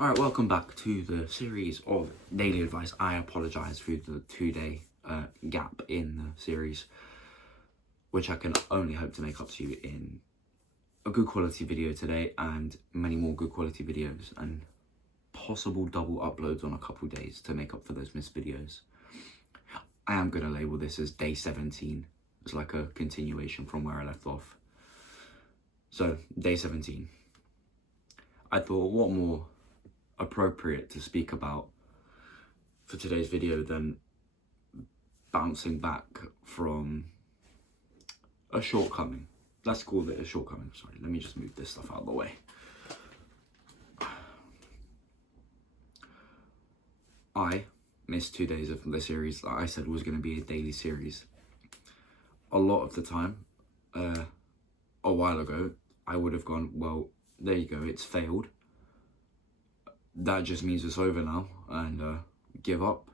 Alright, welcome back to the series of daily advice. I apologise for the 2-day gap in the series, which I can only hope to make up to you in a good quality video today and many more good quality videos and possible double uploads on a couple days to make up for those missed videos. I am going to label this as day 17. It's like a continuation from where I left off. So, day 17. I thought, what more appropriate to speak about for today's video than bouncing back from a shortcoming. Let's call it a shortcoming. Sorry, let me just move this stuff out of the way. I missed 2 days of the series that I said was going to be a daily series. A lot of the time, a while ago, I would have gone, well, there you go, it's failed. That just means it's over now, and give up.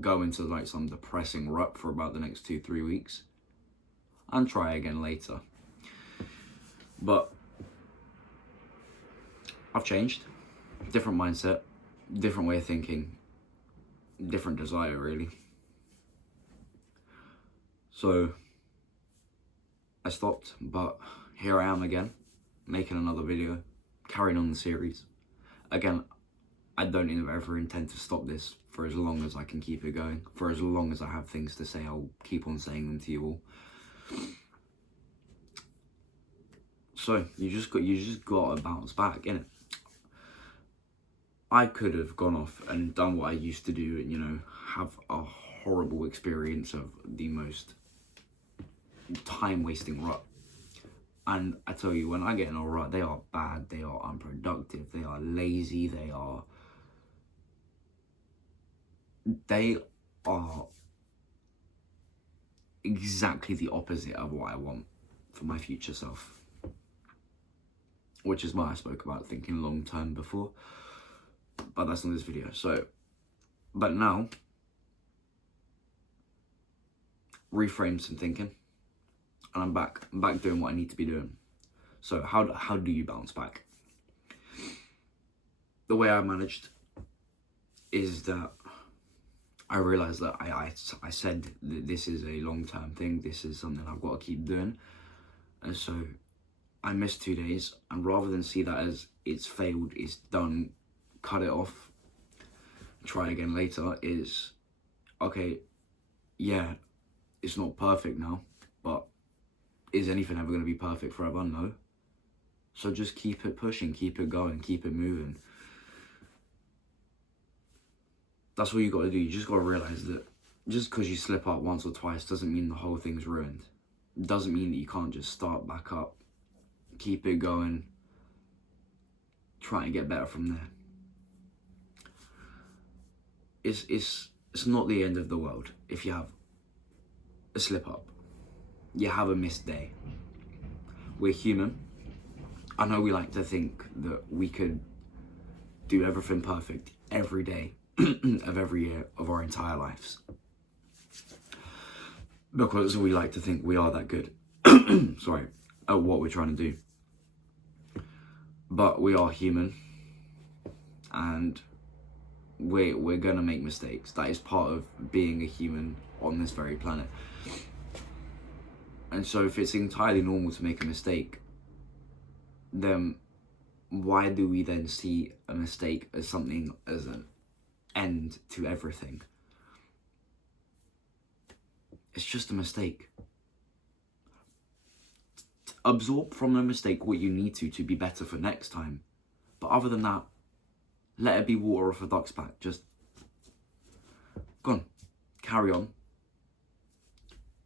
Go into like some depressing rut for about the next 2-3 weeks, and try again later. But I've changed, different mindset, different way of thinking, different desire really. So I stopped, but here I am again, making another video, carrying on the series. Again, I don't ever intend to stop this for as long as I can keep it going. For as long as I have things to say, I'll keep on saying them to you all. So you just got to bounce back, innit? I could have gone off and done what I used to do and, you know, have a horrible experience of the most time-wasting rut. And I tell you, when I get in a rut, they are bad, they are unproductive, they are lazy, they are exactly the opposite of what I want for my future self. Which is why I spoke about thinking long term before. But that's not this video. So, but now, reframe some thinking. And I'm back doing what I need to be doing. So how do you bounce back? The way I managed is that I realized that I said that this is a long-term thing. This is something I've got to keep doing. And so I missed 2 days, and rather than see that as it's failed, it's done, cut it off, try again later, is, okay, yeah, it's not perfect now, but is anything ever going to be perfect forever? No. So just keep it pushing, keep it going, keep it moving. That's what you got to do. You just got to realize that just because you slip up once or twice doesn't mean the whole thing's ruined. It doesn't mean that you can't just start back up, keep it going, try and get better from there. It's not the end of the world if you have a slip up. You have a missed day. We're human. I know we like to think that we could do everything perfect every day of every year of our entire lives, because we like to think we are that good sorry, at what we're trying to do. But we are human, and we're gonna make mistakes. That is part of being a human on this very planet. And so if it's entirely normal to make a mistake, then why do we then see a mistake as something, as an end to everything? It's just a mistake. Absorb from the mistake what you need to be better for next time. But other than that, let it be water off a duck's back. Just go on, carry on.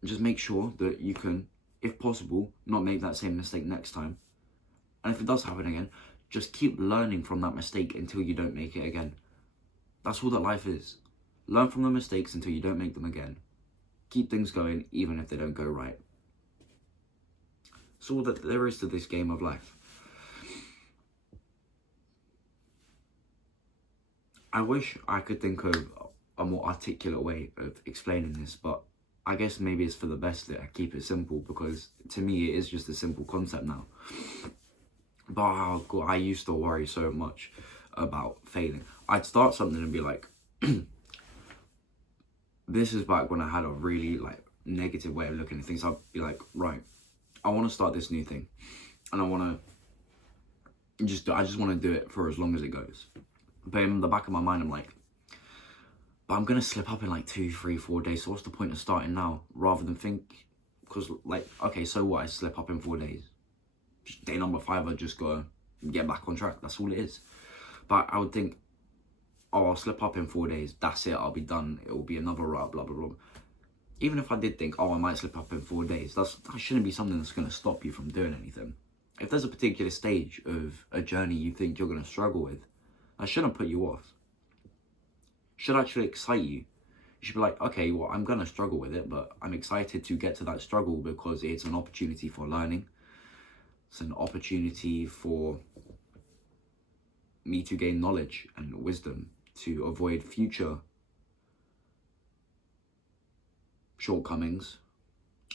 Just make sure that you can, if possible, not make that same mistake next time. And if it does happen again, just keep learning from that mistake until you don't make it again. That's all that life is. Learn from the mistakes until you don't make them again. Keep things going even if they don't go right. That's all that there is to this game of life. I wish I could think of a more articulate way of explaining this, but I guess maybe it's for the best that I keep it simple, because to me it is just a simple concept now. But oh God, I used to worry so much about failing. I'd start something and be like, this is back when I had a really like negative way of looking at things. I'd be like, right, I want to start this new thing, and I just want to do it for as long as it goes. But in the back of my mind, I'm like, but I'm gonna slip up in like 2, 3, 4 days. So what's the point of starting now, rather than think? Because like, okay, so what? I slip up in 4 days. Day number 5, I just gotta get back on track. That's all it is. But I would think, oh, I'll slip up in 4 days. That's it. I'll be done. It will be another route. Blah blah blah. Even if I did think, oh, I might slip up in 4 days, that shouldn't be something that's gonna stop you from doing anything. If there's a particular stage of a journey you think you're gonna struggle with, that shouldn't put you off. Should actually excite you. You should be like, okay, well, I'm gonna struggle with it, but I'm excited to get to that struggle because it's an opportunity for learning. It's an opportunity for me to gain knowledge and wisdom to avoid future shortcomings.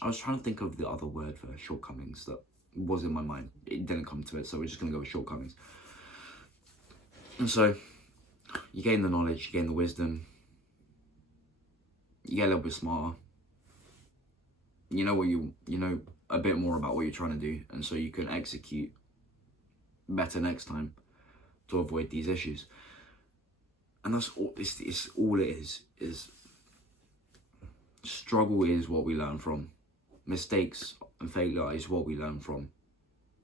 I was trying to think of the other word for shortcomings that was in my mind. It didn't come to it, so we're just gonna go with shortcomings. And so you gain the knowledge, you gain the wisdom, you get a little bit smarter. You know a bit more about what you're trying to do, and so you can execute better next time to avoid these issues. And that's all. It's all it is struggle is what we learn from. Mistakes and failure is what we learn from.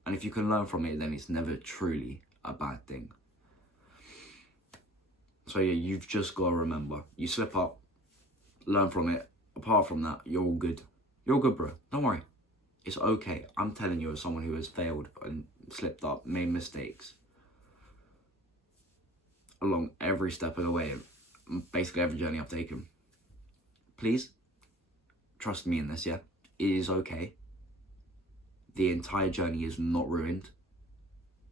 And if you can learn from it, then it's never truly a bad thing. So yeah, you've just got to remember, you slip up, learn from it. Apart from that, you're all good. You're all good, bro. Don't worry. It's okay. I'm telling you, as someone who has failed and slipped up, made mistakes along every step of the way, basically every journey I've taken. Please, trust me in this, yeah? It is okay. The entire journey is not ruined.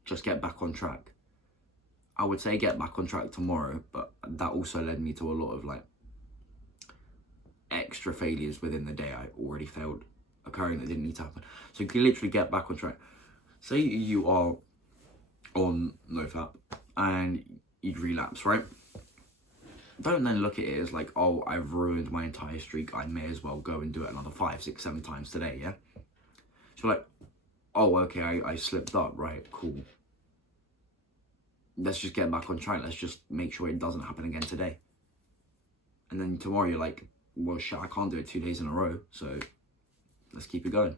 Just get back on track. I would say get back on track tomorrow, but that also led me to a lot of like extra failures within the day I already failed occurring that didn't need to happen. So you can literally get back on track. Say you are on NoFap and you'd relapse, right? Don't then look at it as like, oh, I've ruined my entire streak. I may as well go and do it another 5, 6, 7 times today, yeah? So like, oh, okay, I slipped up, right? Cool. Let's just get back on track. Let's just make sure it doesn't happen again today. And then tomorrow you're like, well, shit, I can't do it 2 days in a row, so let's keep it going.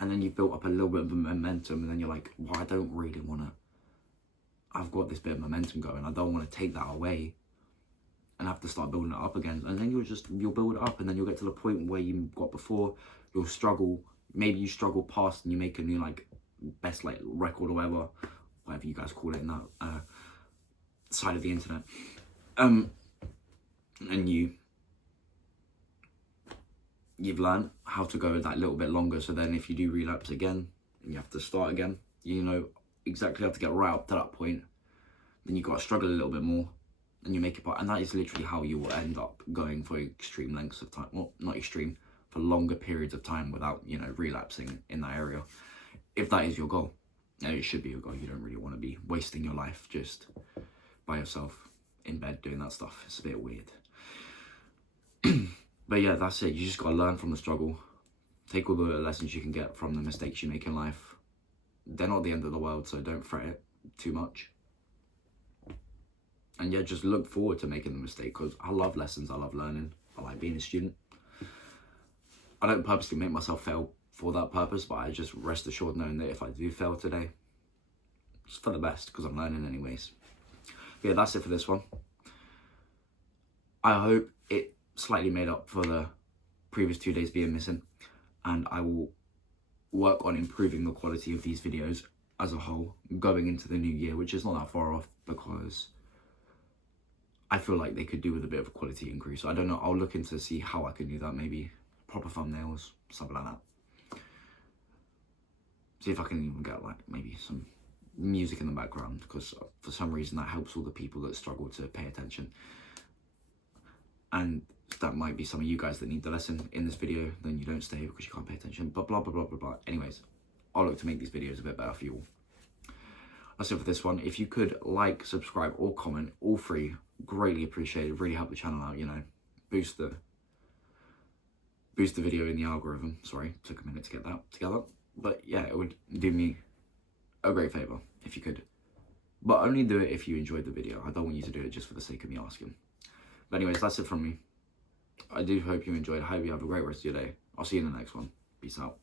And then you've built up a little bit of momentum, and then you're like, well, I don't really want to, I've got this bit of momentum going. I don't want to take that away and have to start building it up again. And then you'll build it up, and then you'll get to the point where you got before. You'll struggle. Maybe you struggle past and you make a new like best like record or whatever you guys call it in that side of the internet. And you've learned how to go that little bit longer. So then if you do relapse again and you have to start again, you know exactly how to get right up to that point. Then you've got to struggle a little bit more and you make it part. And that is literally how you will end up going for extreme lengths of time. Well, not extreme, for longer periods of time without, relapsing in that area. If that is your goal. And it should be your goal. You don't really want to be wasting your life just by yourself in bed doing that stuff. It's a bit weird. But yeah, that's it. You just got to learn from the struggle. Take all the lessons you can get from the mistakes you make in life. They're not the end of the world, so don't fret it too much. And yeah, just look forward to making the mistake, because I love lessons. I love learning. I like being a student. I don't purposely make myself fail for that purpose, but I just rest assured knowing that if I do fail today, it's for the best, because I'm learning anyways. But yeah, that's it for this one. I hope it slightly made up for the previous 2 days being missing, and I will work on improving the quality of these videos as a whole going into the new year, which is not that far off, because I feel like they could do with a bit of a quality increase. I don't know, I'll look into see how I can do that, maybe proper thumbnails, something like that. See if I can even get like maybe some music in the background, because for some reason that helps all the people that struggle to pay attention. And that might be some of you guys that need the lesson in this video, then you don't stay because you can't pay attention, but blah, blah, blah, blah, blah. Anyways, I'll look to make these videos a bit better for you all. that's it for this one. If you could like, subscribe, or comment, all three, greatly appreciated. Really help the channel out, you know, boost the video in the algorithm. Sorry, took a minute to get that together. But yeah, it would do me a great favor if you could. But only do it if you enjoyed the video. I don't want you to do it just for the sake of me asking. But anyways, that's it from me. I do hope you enjoyed. I hope you have a great rest of your day. I'll see you in the next one. Peace out.